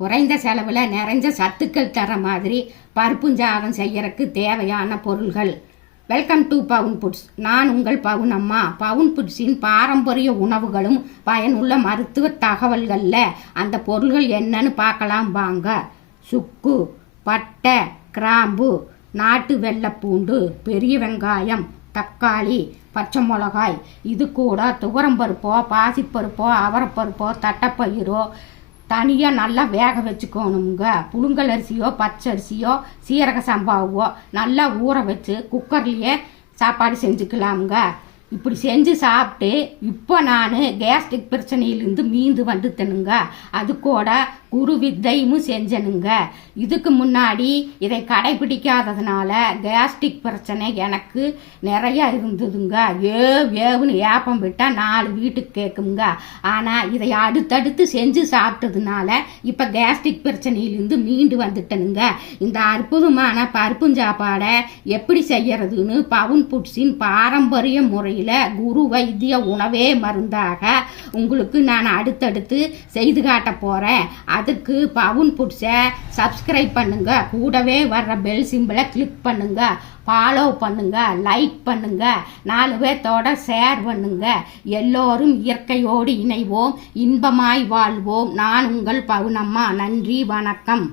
குறைந்த செலவில் நிறைஞ்ச சத்துக்கள் தர மாதிரி பருப்புஞ்சாதம் செய்யறதுக்கு தேவையான பொருள்கள். வெல்கம் டு பவுன் ஃபுட்ஸ். நான் உங்கள் பவுன் அம்மா. பவுன் ஃபுட்ஸின் பாரம்பரிய உணவுகளும் பயனுள்ள மருத்துவ தகவல்களில் அந்த பொருள்கள் என்னன்னு பார்க்கலாம் வாங்க. சுக்கு, பட்டை, கிராம்பு, நாட்டு வெள்ளைப்பூண்டு, பெரிய வெங்காயம், தக்காளி, பச்சை மிளகாய். இது கூட துவரம்பருப்போ, பாசிப்பருப்போ, அவரைப்பருப்போ, தட்டைப்பயிரோ தனியாக நல்லா வேக வச்சுக்கணுங்க. புழுங்கல் அரிசியோ, பச்சரிசியோ, சீரக சம்பாவோ நல்லா ஊற வச்சு குக்கர்லேயே சாப்பாடு செஞ்சுக்கலாமுங்க. இப்படி செஞ்சு சாப்பிட்டு இப்போ நான் கேஸ்ட்ரிக் பிரச்சனையிலேருந்து மீண்டு வந்துட்டேனுங்க. அது கூட குரு வித்தையும் செஞ்சனுங்க. இதுக்கு முன்னாடி இதை கடைபிடிக்காததுனால கேஸ்ட்ரிக் பிரச்சனை எனக்கு நிறையா இருந்ததுங்க. ஏவுன்னு ஏப்பம் விட்டால் 4 வீட்டுக்கு கேட்குங்க. ஆனால் இதை அடுத்தடுத்து செஞ்சு சாப்பிட்டதுனால இப்போ கேஸ்ட்ரிக் பிரச்சனையிலேருந்து மீண்டு வந்துட்டேனுங்க. இந்த அற்புதமான பருப்புஞ்சாப்பாடை எப்படி செய்யறதுன்னு பவுன் ஃபுட்ஸின் பாரம்பரிய முறையில் குரு வைத்திய உணவே மருந்தாக உங்களுக்கு நான் அடுத்தடுத்து செய்து காட்ட போகிறேன். அதுக்கு பவுன் ஃபுட்ஸை சப்ஸ்கிரைப் பண்ணுங்க, கூடவே வர்ற பெல் சிம்பிளை கிளிக் பண்ணுங்க, ஃபாலோ பண்ணுங்க, லைக் பண்ணுங்க, 4 பேர்த்தோட ஷேர் பண்ணுங்க. எல்லோரும் இயற்கையோடு இணைவோம், இன்பமாய் வாழ்வோம். நான் உங்கள் பவுனம்மா. நன்றி, வணக்கம்.